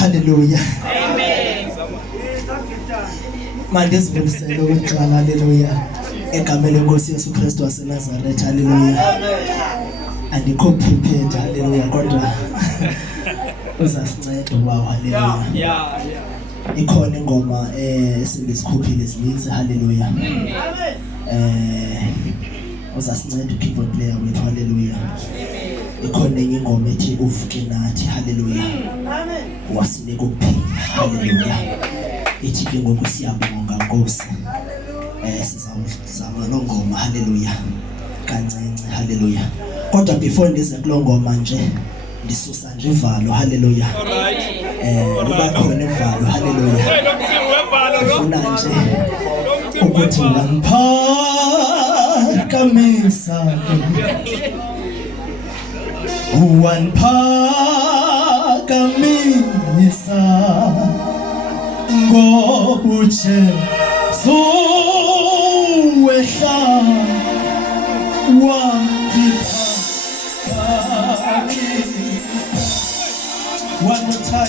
Hallelujah. Manje sivulisele ukuqala hallelujah. Egameni lenkosi Yesu Kristu waseNazaretha hallelujah. Andikho prepared hallelujah kodwa uzasinceda wow hallelujah. Ikhona ingoma sindisikhuphile zininzi hallelujah. Uzasinceda keyboard player wethu hallelujah. Ikhona enye ingoma ethi uvuke nathi hallelujah. Wasinika ukuphila hallelujah. Ithi ke ngoku siyabonga Nkosi. Sizama lo ngoma hallelujah. Kancinci hallelujah. Kodwa before ndize kulo ngoma nje ndisusa nje ivalo hallelujah. Liba khona ivalo hallelujah. Ufuna nje ukuthi waniphakamisa waniphakamisa ngobutshe zuwehla one more time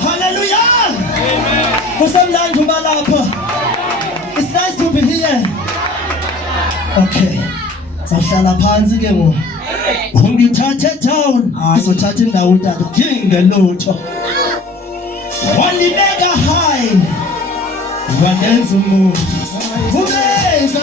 Hallelujah. Kusemnandi uba lapha. It's nice to be here. Okay. Sawuhlala phansi ke ngoku. Ungithathe down. Izothatha indawo tata. Dinge lutho. Wandibeka high. Wandenza umuntu. Ubeka.